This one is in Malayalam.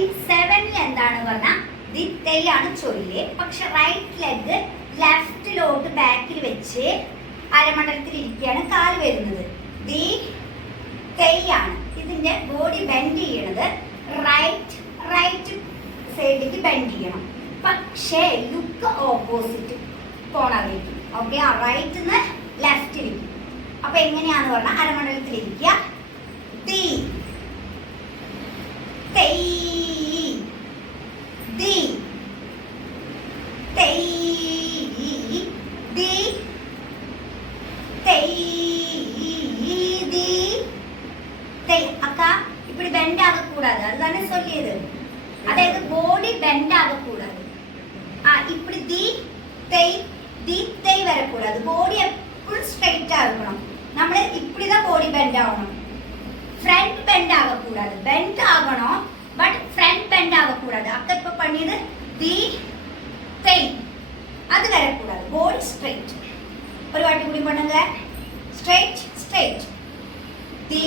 ഇൻ 7 എന്താണ് പറഞ്ഞാൽ ദി തെയ് ആണ് ചൊല്ല്. പക്ഷെ റൈറ്റ് ലെഗ് ലെഫ്റ്റിലോട്ട് ബാക്കിൽ വെച്ച് അരമണ്ഡലത്തിൽ ഇരിക്കുകയാണ് കാല് വരുന്നത്. ദി തെയ് ആണ്. ഇതിന്റെ ബോഡി ബെൻഡ് ചെയ്യണത് റൈറ്റ് സൈഡിലേക്ക് ബെൻഡ് ചെയ്യണം. പക്ഷേ ലുക്ക് ഓപ്പോസിറ്റ് കോണറിലേക്ക്. ഓക്കെ, ആ റൈറ്റിന്ന് ലെഫ്റ്റിലേക്ക്. അപ്പൊ എങ്ങനെയാന്ന് പറഞ്ഞാൽ അരമണ്ഡലത്തിലിരിക്കുക. ദി തെയ് ദി തെയ് ദി തെയ് ദി തെയ്. അക്ക இப்படி பெண்ட் ஆகக்கூடாது, அதுதானே சொல்லியது. அதாவது பாடி பெண்ட் ஆகக்கூடாது. இப்படி தி தெய் வரக்கூடாது. பாடி எப்பவும் ஸ்ட்ரைட்டா இருக்கணும். നമ്മൾ இப்படிதான் பாடி பெண்ட் ஆகணும். ഫ്രണ്ട് பெண்ட் ஆகக்கூடாது. பெண்ட் ஆகணும், பட் ஃப்ரண்ட் பெண்ட் ஆகக்கூடாது. அக்க இப்ப பண்ணியது தி தெய், அது வரக்கூடாது. பாடி ஸ்ட்ரைட். ஒரு வாட்டி கூடி பண்ணுங்க. ஸ்ட்ரைட் தி